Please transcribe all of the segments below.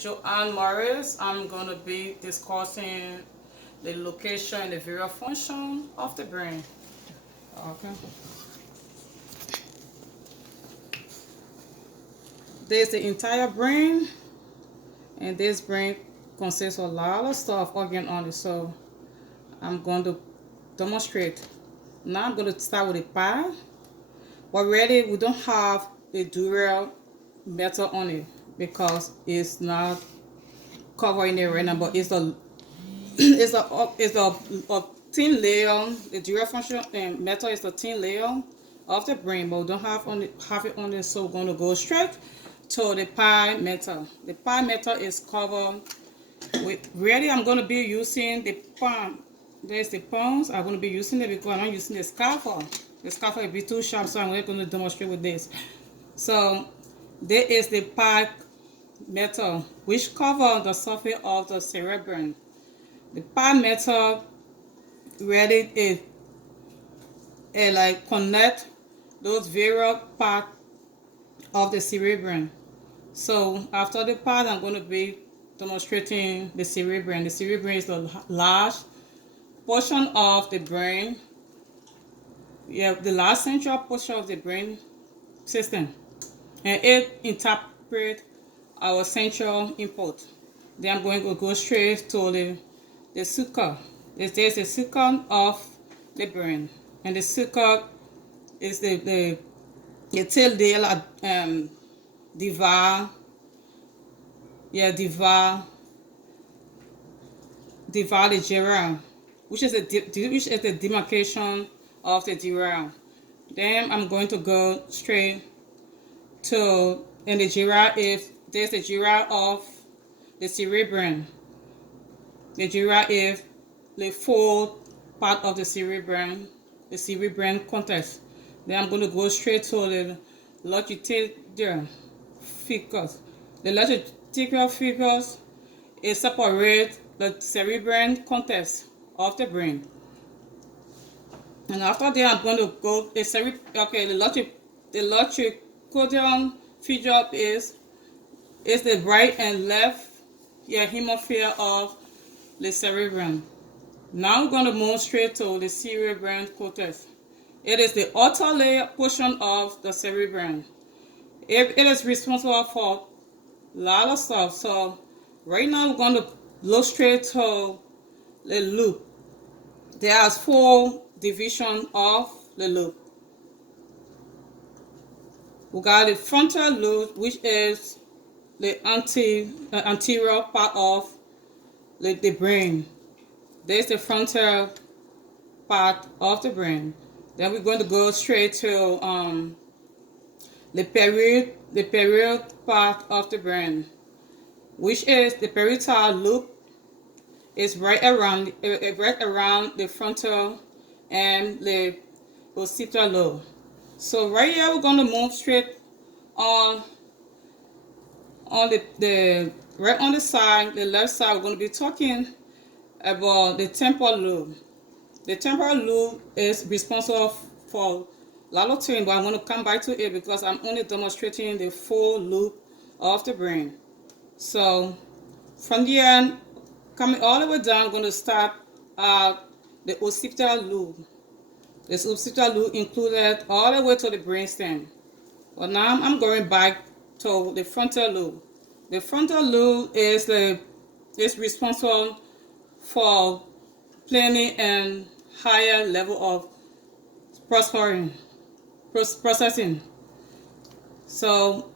Joan Morris. I'm going to be discussing the location and the various function of the brain. Okay. There's the entire brain, and this brain consists of a lot of stuff organ on it. So I'm going to demonstrate. Now I'm going to start with the pie. Already we don't have the dural metal on it because it's not covering it right now, but it's a a thin layer. The dual function and metal is the thin layer of the brain, but we don't have it on it, so we're going to go straight to the pi metal. The pi metal is covered with. Really, I'm going to be using the palm. There's the palms. I'm going to be using it because I'm not using the scalpel. The scalpel will be too sharp, so I'm not going to demonstrate with this. So there is the pi metal, which covers the surface of the cerebrum. The pi metal really it like connect those various parts of the cerebrum. So after the part, I'm going to be demonstrating the cerebrum. The cerebrum is a large portion of the brain. Yeah, the last central portion of the brain system, and it interprets our central input. Then I'm going to go straight to the sucker. There's the sucker of the brain, and the sucker is the tail divide, yeah, divide the germ, which is the demarcation of the germ. Then I'm going to go straight to, and the germ, if there's the germ of the cerebrum. The germ is the full part of the cerebrum context. Then I'm going to go straight to the longitudinal ficus. The longitudinal ficus is separate the cerebrum context of the brain. And after that, I'm going to go the longitudinal figure is the right and left hemisphere of the cerebrum. Now I'm going to move straight to the cerebrum cortex. It is the outer layer portion of the cerebrum. It is responsible for a lot of stuff. So right now we're going to look straight to the loop. There's 4 divisions of the loop. We got the frontal lobe, which is the anterior part of the brain. There's the frontal part of the brain. Then we're going to go straight to the parietal part of the brain, which is the parietal lobe. Is right around the frontal and the occipital lobe. So right here we're going to move straight on the right on the side, the left side. We're going to be talking about the temporal lobe. The temporal lobe is responsible for a lot of things, but I want to come back to it because I'm only demonstrating the full loop of the brain. So from the end, coming all the way down, I'm going to start the occipital lobe. This occipital lobe included all the way to the brainstem. But now I'm going back to the frontal lobe. The frontal lobe is responsible for planning and higher level of processing. So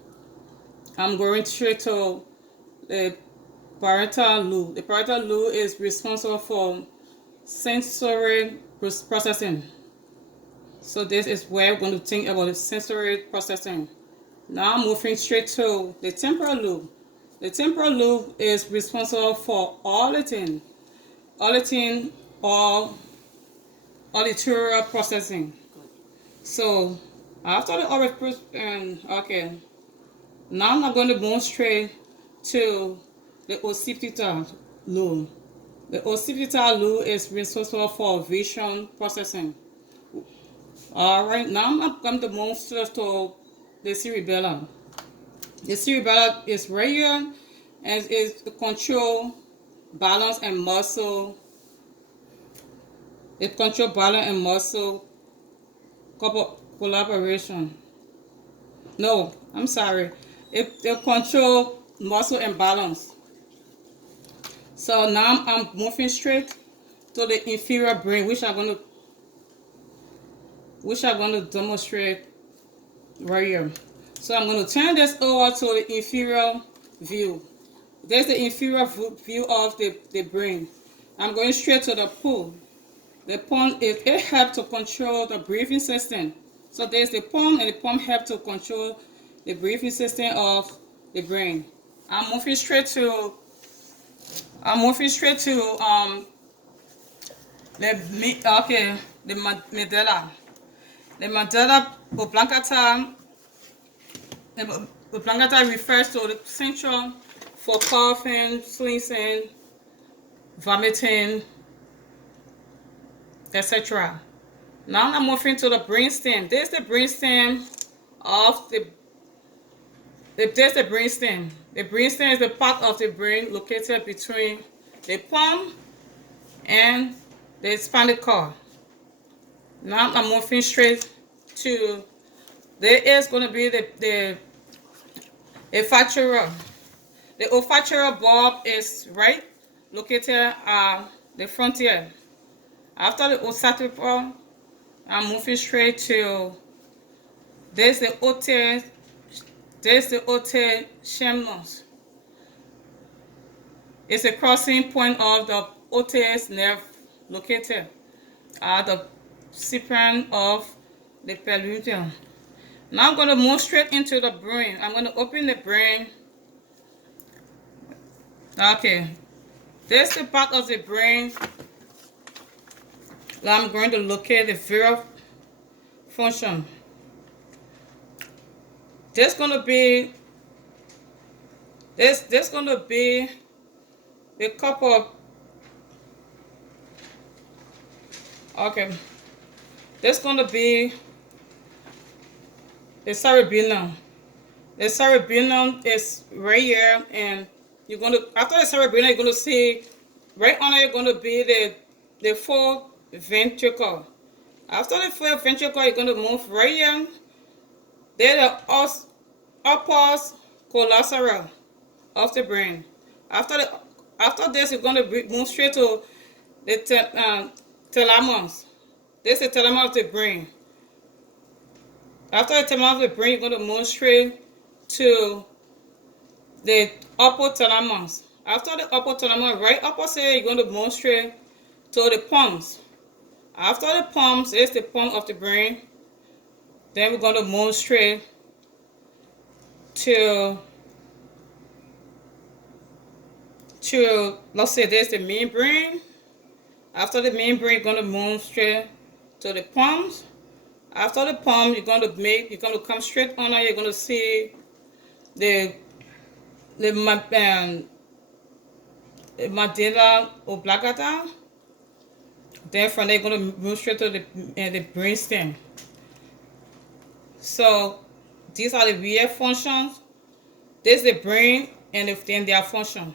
I'm going straight to the parietal lobe. The parietal lobe is responsible for sensory processing. So this is where we're going to think about the sensory processing. Now I'm moving straight to the temporal lobe. The temporal lobe is responsible for auditing, or auditory processing. So after the okay, now I'm going to move straight to the occipital lobe. The occipital lobe is responsible for vision processing. Alright, now I'm going to move to the cerebellum. The cerebellum is right here, and it's to control balance and muscle. It control balance and muscle collaboration. No, I'm sorry. It control muscle and balance. So now I'm moving straight to the inferior brain, which I'm gonna demonstrate right here. So I'm gonna turn this over to the inferior view. There's the inferior view of the brain. I'm going straight to the palm. The palm, it helps to control the breathing system. So there's the palm, and the palm helps to control the breathing system of the brain. I'm moving straight to the medulla. The medulla oblongata. The oblongata refers to the central for coughing, sneezing, vomiting, etc. Now I'm moving to the brainstem. This is the brainstem of there's the brainstem. The brainstem is the part of the brain located between the palm and the spinal cord. Now I'm moving straight to, there is going to be the olfactory. The olfactory bulb is right located at the frontier. After the olfactory bulb, I'm moving straight to, there's the ote shemnos. It's the crossing point of the otis nerve located at the recipient of the pallium. Now I'm going to move straight into the brain. I'm going to open the brain. Okay, this is the part of the brain that I'm going to locate the various function. There's going to be a couple of, okay, there's going to be the cerebellum. The cerebellum is right here, and you're going to, after the cerebellum, you're going to see right under, you're going to be the fourth ventricle. After the fourth ventricle, you're going to move right here. There's the upper collateral of the brain. After this, you're going to move straight to the thalamus. This is the thalamus of the brain. After the thalamus of the brain, you're going to move straight to the upper thalamus. After the upper thalamus, right opposite, you're going to move straight to the pons. After the pons is the pons of the brain. Then we're going to move straight to let's say there's the main brain. After the main brain, you're going to move straight to the palms. After the palm, you're going to come straight on, you're going to see the medulla oblongata. Then from there, you're going to move straight to the brain stem. So these are the real functions. This is the brain, and then their function.